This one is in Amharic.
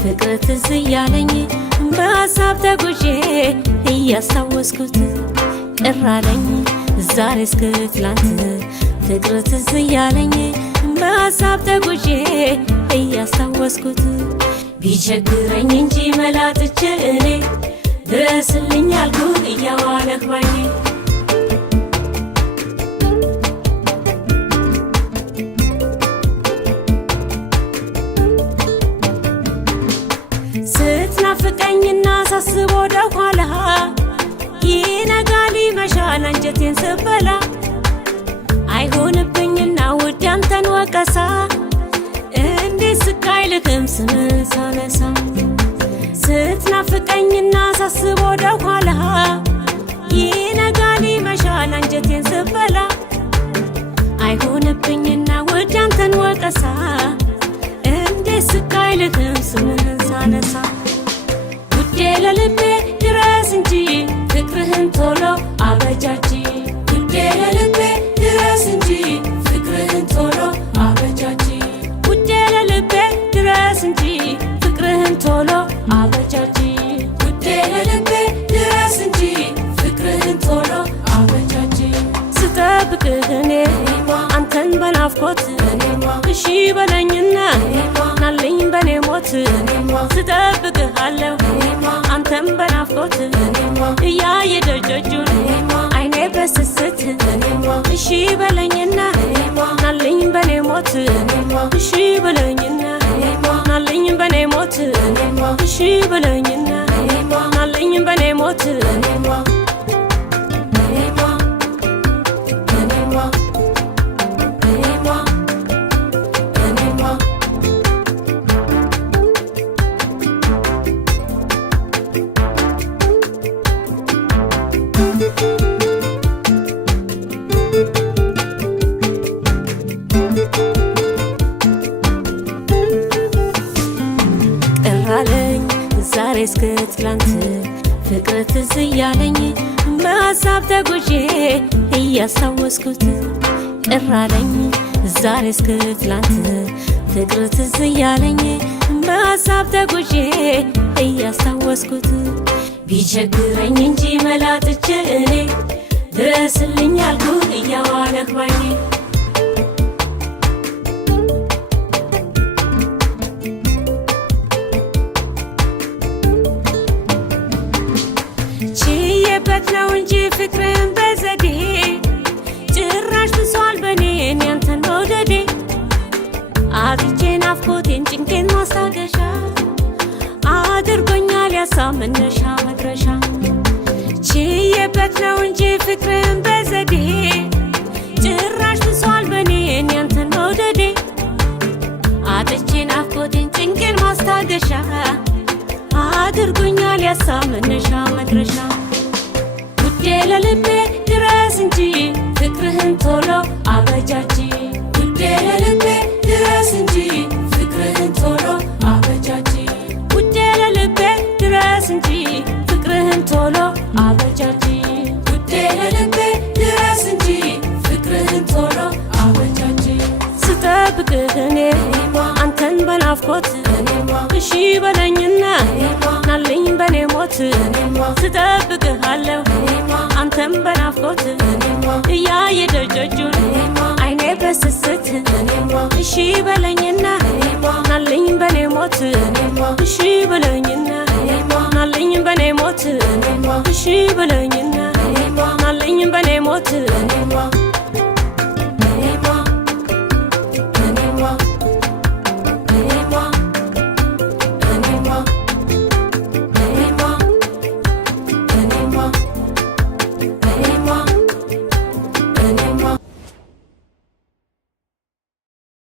ፍቅር ትዝ እያለኝ በሀሳብ ተጉዤ እያስታወስኩት ቅር አለኝ ዛሬ እስከ ትላንት ፍቅር ትዝ እያለኝ በሀሳብ ተጉዤ እያስታወስኩት ቢቸግረኝ እንጂ መላጥቼ እኔ ድረስልኝ አልኩህ እያዋለህ ባይኔ ስትናፍቀኝና ሳስብ ወደ ኋላ ይነጋል ይመሻል አንጀቴን ስበላ አይሆንብኝና ውድ አንተን ወቀሳ እንዴት ስቃይልህም ስምን ሳነሳ ስትናፍቀኝና ሳስብ ወደ ኋላ ይነጋል ይመሻል አንጀቴን ስበላ አይሆንብኝና ውድ አንተን ወቀሳ እንዴት ስቃይልህም ስምን ሳነሳ ውዴ ለልቤ ድረስ እንጂ ፍቅርህን ቶሎ አበጃጂ ውዴ ለልቤ ድረስ እንጂ ፍቅርህን ቶሎ አበጃጂ ውዴ ለልቤ ድረስ እንጂ ፍቅርህን ቶሎ አበጃጂ ውዴ ለልቤ ድረስ እንጂ ፍቅርህን ቶሎ አበጃጂ ስጠብቅህ እኔ አንተን በናፍቆት እሺ በለኝና ናለኝ በኔ ሞት ስጠብቅሃለሁ አንተን በናፍቆት እያየ ደጆጁን አይኔ በስስት እሺ በለኝና ናለኝ በኔ ሞት እሺ በለኝና ናለኝ በኔ ሞት እሺ በለኝና ናለኝ በኔ ሞት ዛሬ እስከ ትላንት ፍቅር ትዝ እያለኝ በሀሳብ ተጉዤ እያስታወስኩት ቅር አለኝ ዛሬ እስከ ትላንት ፍቅር ትዝ እያለኝ በሀሳብ ተጉዤ እያስታወስኩት ቢቸግረኝ እንጂ መላጥቼ እኔ ድረስልኝ አልኩህ እያዋለህ ባይኔ ችዬበት ነው እንጂ ፍቅርን በዘዴ ጭራሽ ብሷል በኔ ያንተን መውደዴ አጥቼ ናፍቆቴን ጭንቄን ማስታገሻ አድርጎኛል ያሳብ መነሻ መድረሻ ችዬበት ነው እንጂ ፍቅርን በዘዴ ጭራሽ ብሷል በኔ ያንተን መውደዴ አጥቼ ናፍቆቴን ጭንቄን ማስታገሻ አድርጎኛል ያሳብ መነሻ መድረሻ ውዴ ለልቤ ድረስ እንጂ ፍቅርህን ቶሎ አበጃጂ ውዴ ለልቤ ድረስ እንጂ ፍቅርህን ቶሎ አበጃጂ ውዴ ለልቤ ድረስ እንጂ ፍቅርህን ቶሎ አበጃጂ ውዴ ለልቤ ድረስ እንጂ ፍቅርህን ቶሎ አበጃጂ ስጠብቅህ እኔ አንተን በናፍቆት እሺ በለኝና ናለኝ በኔ ሞት ስጠብቅሃለሁ አንተን በናፍቆት እያየ ደጆጁን አይኔ በስስት እሺ በለኝና ናለኝ በኔ ሞት እሺ በለኝና ናለኝ በኔ ሞት እሺ በለኝና ናለኝ በኔ ሞት